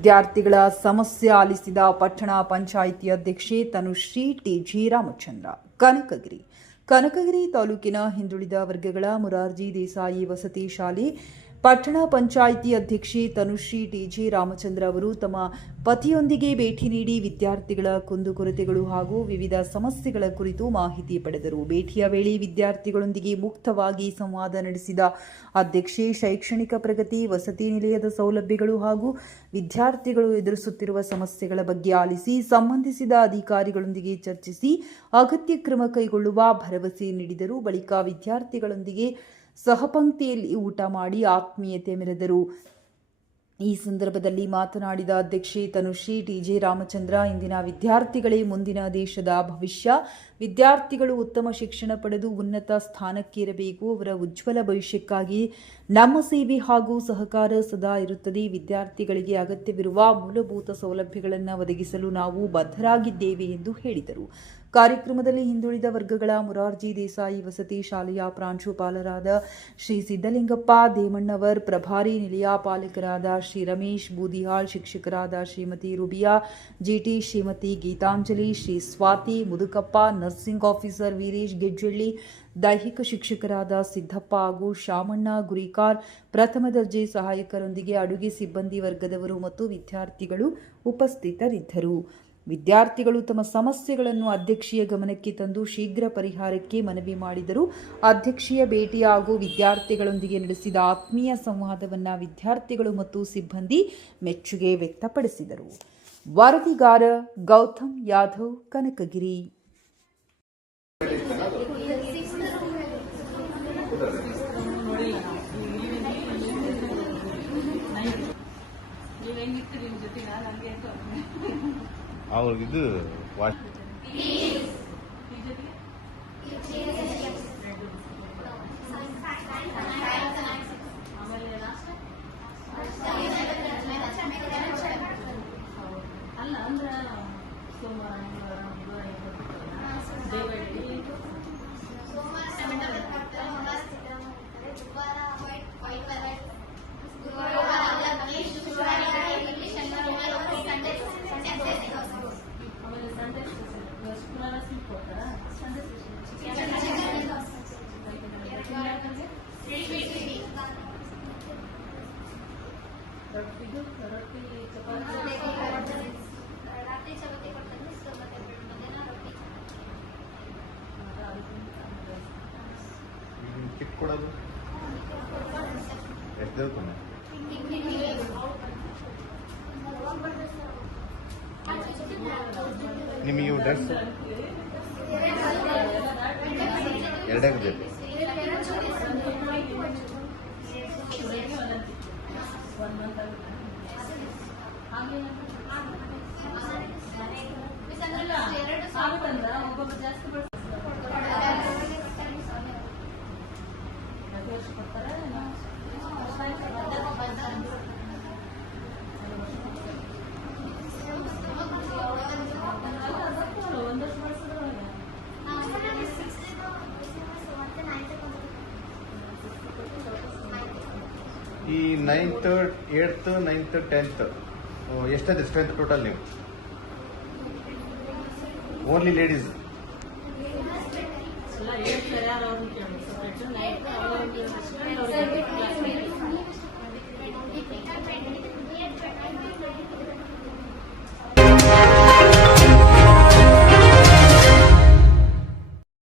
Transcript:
ವಿದ್ಯಾರ್ಥಿಗಳ ಸಮಸ್ಯೆ ಆಲಿಸಿದ ಪಟ್ಟಣ ಪಂಚಾಯಿತಿ ಅಧ್ಯಕ್ಷೆ ತನುಶ್ರೀ ಟಿ.ಜಿ. ರಾಮಚಂದ್ರ. ಕನಕಗಿರಿ ತಾಲೂಕಿನ ಹಿಂದುಳಿದ ವರ್ಗಗಳ ಮೊರಾರ್ಜಿ ದೇಸಾಯಿ ವಸತಿ ಶಾಲೆ ಪಟ್ಟಣ ಪಂಚಾಯಿತಿ ಅಧ್ಯಕ್ಷೆ ತನುಶ್ರೀ ಟಿ.ಜಿ. ರಾಮಚಂದ್ರ ಅವರು ತಮ್ಮ ಪತಿಯೊಂದಿಗೆ ಭೇಟಿ ನೀಡಿ ವಿದ್ಯಾರ್ಥಿಗಳ ಕುಂದುಕೊರತೆಗಳು ಹಾಗೂ ವಿವಿಧ ಸಮಸ್ಯೆಗಳ ಕುರಿತು ಮಾಹಿತಿ ಪಡೆದರು. ಭೇಟಿಯ ವೇಳೆ ವಿದ್ಯಾರ್ಥಿಗಳೊಂದಿಗೆ ಮುಕ್ತವಾಗಿ ಸಂವಾದ ನಡೆಸಿದ ಅಧ್ಯಕ್ಷೆ ಶೈಕ್ಷಣಿಕ ಪ್ರಗತಿ, ವಸತಿ ನಿಲಯದ ಸೌಲಭ್ಯಗಳು ಹಾಗೂ ವಿದ್ಯಾರ್ಥಿಗಳು ಎದುರಿಸುತ್ತಿರುವ ಸಮಸ್ಯೆಗಳ ಬಗ್ಗೆ ಆಲಿಸಿ ಸಂಬಂಧಿಸಿದ ಅಧಿಕಾರಿಗಳೊಂದಿಗೆ ಚರ್ಚಿಸಿ ಅಗತ್ಯ ಕ್ರಮ ಕೈಗೊಳ್ಳುವ ಭರವಸೆ ನೀಡಿದರು. ಬಳಿಕ ವಿದ್ಯಾರ್ಥಿಗಳೊಂದಿಗೆ ಸಹಪಂಕ್ತಿಯಲ್ಲಿ ಊಟ ಮಾಡಿ ಆತ್ಮೀಯತೆ ಮೆರೆದರು. ಈ ಸಂದರ್ಭದಲ್ಲಿ ಮಾತನಾಡಿದ ಅಧ್ಯಕ್ಷೆ ತನುಶ್ರೀ ಟಿ.ಜಿ. ರಾಮಚಂದ್ರ, ಇಂದಿನ ವಿದ್ಯಾರ್ಥಿಗಳೇ ಮುಂದಿನ ದೇಶದ ಭವಿಷ್ಯ. ವಿದ್ಯಾರ್ಥಿಗಳು ಉತ್ತಮ ಶಿಕ್ಷಣ ಪಡೆದು ಉನ್ನತ ಸ್ಥಾನಕ್ಕೇರಬೇಕು. ಅವರ ಉಜ್ವಲ ಭವಿಷ್ಯಕ್ಕಾಗಿ ನಮ್ಮ ಸೇವೆ ಹಾಗೂ ಸಹಕಾರ ಸದಾ ಇರುತ್ತದೆ. ವಿದ್ಯಾರ್ಥಿಗಳಿಗೆ ಅಗತ್ಯವಿರುವ ಮೂಲಭೂತ ಸೌಲಭ್ಯಗಳನ್ನು ಒದಗಿಸಲು ನಾವು ಬದ್ಧರಾಗಿದ್ದೇವೆ ಎಂದು ಹೇಳಿದರು. ಕಾರ್ಯಕ್ರಮದಲ್ಲಿ ಹಿಂದುಳಿದ ವರ್ಗಗಳ ಮೊರಾರ್ಜಿ ದೇಸಾಯಿ ವಸತಿ ಶಾಲೆಯ ಪ್ರಾಂಶುಪಾಲರಾದ ಶ್ರೀ ಸಿದ್ದಲಿಂಗಪ್ಪ ದೇಮಣ್ಣವರ್, ಪ್ರಭಾರಿ ನಿಲಯ ಪಾಲಕರಾದ ಶ್ರೀ ರಮೇಶ್ ಬೂದಿಹಾಳ್, ಶಿಕ್ಷಕರಾದ ಶ್ರೀಮತಿ ರುಬಿಯಾ ಜಿಟಿ, ಶ್ರೀಮತಿ ಗೀತಾಂಜಲಿ, ಶ್ರೀ ಸ್ವಾತಿ ಮುದುಕಪ್ಪ, ನರ್ಸಿಂಗ್ ಆಫೀಸರ್ ವೀರೇಶ್ ಗೆಜ್ಜಳ್ಳಿ, ದೈಹಿಕ ಶಿಕ್ಷಕರಾದ ಸಿದ್ದಪ್ಪ ಹಾಗೂ ಶಾಮಣ್ಣ ಗುರಿಕಾರ್, ಪ್ರಥಮ ದರ್ಜೆ ಸಹಾಯಕರೊಂದಿಗೆ ಅಡುಗೆ ಸಿಬ್ಬಂದಿ ವರ್ಗದವರು ಮತ್ತು ವಿದ್ಯಾರ್ಥಿಗಳು ಉಪಸ್ಥಿತರಿದ್ದರು. ವಿದ್ಯಾರ್ಥಿಗಳು ತಮ್ಮ ಸಮಸ್ಯೆಗಳನ್ನು ಅಧ್ಯಕ್ಷೆಯ ಗಮನಕ್ಕೆ ತಂದು ಶೀಘ್ರ ಪರಿಹಾರಕ್ಕೆ ಮನವಿ ಮಾಡಿದರು. ಅಧ್ಯಕ್ಷೆಯ ಭೇಟಿ ಹಾಗೂ ವಿದ್ಯಾರ್ಥಿಗಳೊಂದಿಗೆ ನಡೆಸಿದ ಆತ್ಮೀಯ ಸಂವಾದವನ್ನು ವಿದ್ಯಾರ್ಥಿಗಳು ಮತ್ತು ಸಿಬ್ಬಂದಿ ಮೆಚ್ಚುಗೆ ವ್ಯಕ್ತಪಡಿಸಿದರು. ವರದಿಗಾರ ಗೌತಮ್ ಯಾದವ್, ಕನಕಗಿರಿ. ಅವ್ರಿಗಿದು ಅಲ್ಲ ಅಂದ್ರೆ ಸೋಮವಾರ ಕಿಟ್ ಕೊಡೋದು ಎಷ್ಟು ಇರ್ತಾನೆ? ನಿಮಗೆ ಡ್ರೆಸ್ ಎರಡೇ ಬೇಕು. ಈ 9th 8th 9th 10th ಎಷ್ಟದೆ ಸ್ಟ್ರೆಂತ್ ಟೋಟಲ್? ನೀವು ಓನ್ಲಿ ಲೇಡೀಸ್?